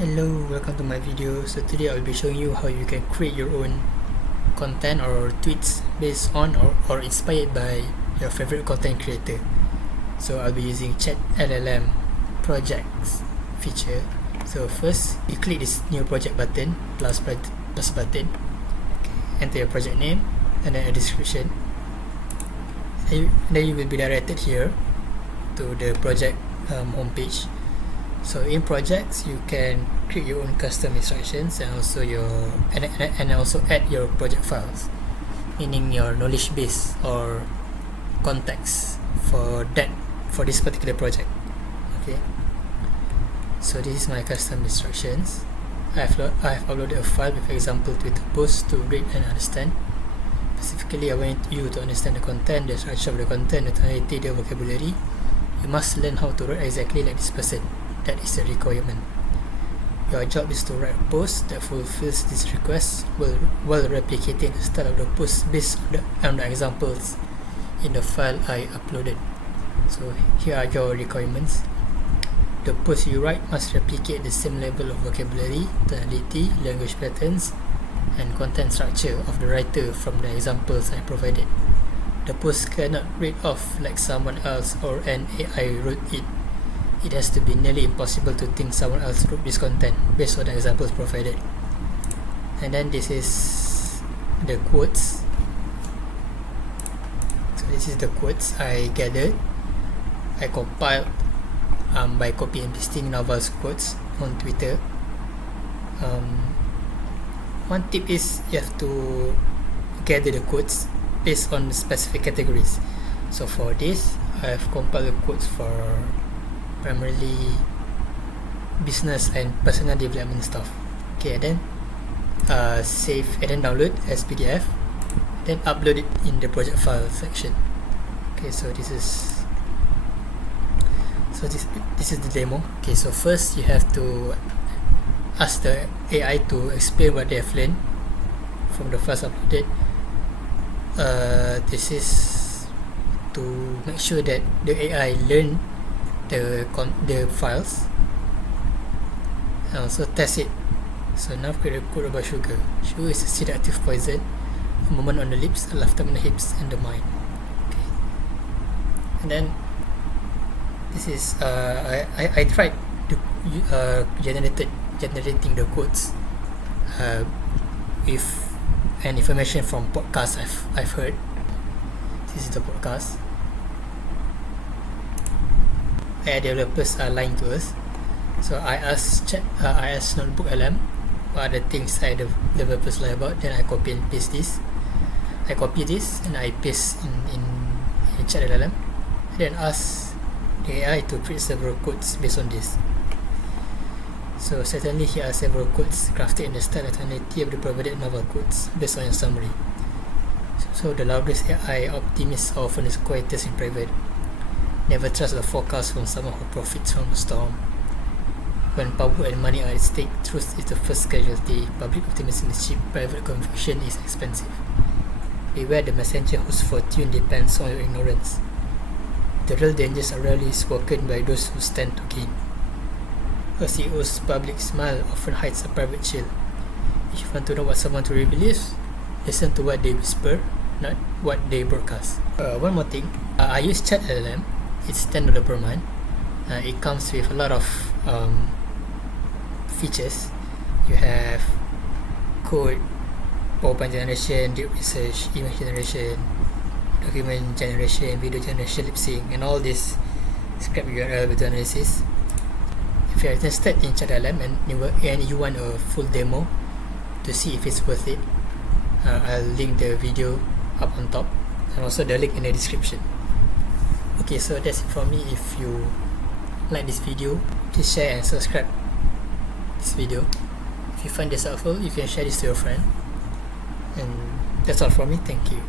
Hello, welcome to my video. So today I'll be showing you how you can create your own content or tweets based on or inspired by your favorite content creator. So I'll be using ChatLLM projects feature. So first you click this new project button, plus button, enter your project name and then a description. Then you will be directed here to the project homepage. So in projects you can create your own custom instructions and also also add your project files, meaning your knowledge base or context for this particular project. Okay, so this is my custom instructions. I have uploaded a file with example Twitter posts to read and understand. Specifically, I want you to understand the content, the structure of the content, the tonality, the vocabulary. You must learn how to write exactly like this person. That is the requirement. Your job is to write a post that fulfills this request while replicating the style of the post based on the examples in the file I uploaded. So here are your requirements. The post you write must replicate the same level of vocabulary, tonality, language patterns, and content structure of the writer from the examples I provided. The post cannot read off like someone else or an AI wrote it. It has to be nearly impossible to think someone else wrote this content based on the examples provided. And then this is the quotes. So this is the quotes I gathered. I compiled by copy and pasting Naval's quotes on Twitter. One tip is you have to gather the quotes based on specific categories. So for this, I have compiled the quotes for primarily business and personal development stuff. Okay, and then save and then download as PDF, then upload it in the project file section. Okay, so this is the demo. Okay, so first you have to ask the AI to explain what they have learned from the files uploaded. This is to make sure that the AI learn the files and also test it. So now create a quote about sugar. Sugar is a seductive poison, a moment on the lips, a lifetime on the hips and the mind. Okay. And then this is I tried to generating the quotes with an information from podcasts I've heard. This is the podcast. AI developers are lying to us. So I asked Notebook LM what are the things AI developers lie about. Then I copy and paste this. I copy this and I paste in ChatLLM. Then ask the AI to create several quotes based on this. So certainly here are several quotes crafted in the style and tonality of the provided novel quotes based on your summary. So the loudest AI optimists are often the quietest in private. Never trust a forecast from someone who profits from the storm. When power and money are at stake, truth is the first casualty. Public optimism is cheap, private conviction is expensive. Beware the messenger whose fortune depends on your ignorance. The real dangers are rarely spoken by those who stand to gain. A CEO's public smile often hides a private chill. If you want to know what someone truly believes, listen to what they whisper, not what they broadcast. One more thing, I use ChatLLM. It's $10 per month. It comes with a lot of features. You have code, PowerPoint generation, deep research, image generation, document generation, video generation, lip sync, and all this script URL with analysis. If you are interested in ChatLLM and you want a full demo to see if it's worth it, I'll link the video up on top and also the link in the description. Okay, so that's it from me. If you like this video, please share and subscribe this video. If you find this helpful, you can share this to your friend. And that's all from me. Thank you.